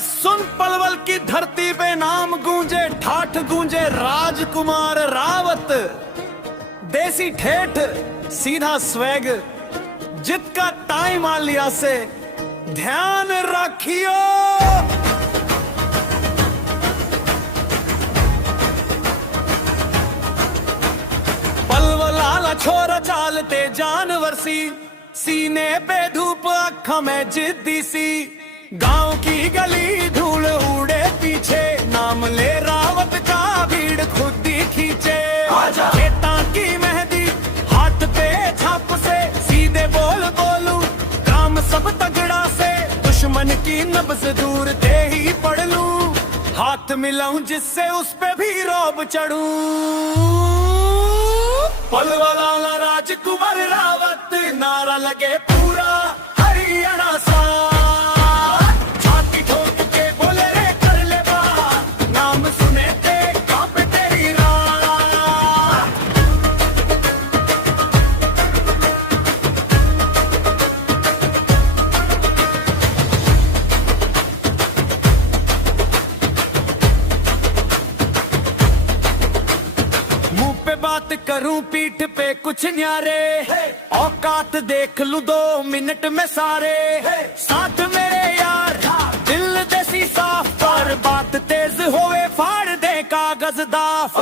सुन पलवल की धरती पे नाम गूंजे, ठाठ गूंजे राजकुमार रावत। देसी ठेठ, सीधा स्वैग, जित का टाइम आ लिया से ध्यान रखियो। पलवल आला छोरा चालते जानवर सी, सीने पे धूप अखा में जिद्दी सी। गांव की गली धूल उड़े पीछे, नाम ले रावत का भीड़ खुद ही खींचे। खेता की मेहंदी हाथ पे छाप से, सीधे बोल बोलू काम सब तगड़ा से। दुश्मन की नब्ज दूर दे ही पढ़ लूं, हाथ मिलाऊं जिससे उस पे भी रौब चढ़ूं। पलवल आला राजकुमार रावत, नारा लगे पूरा हरियाणा सा। छाती ठोक के बोले रे कर ले बात, नाम सुने ते कांपे तेरी रात। मुंह पे बात करूं पीठ पे कुछ न्यारे, औकात देख लूं 2 मिनट में सारे। साथ मेरे यार दिल देसी साफ, पर बात तेज होवे फाड़ दे कागज दाफ।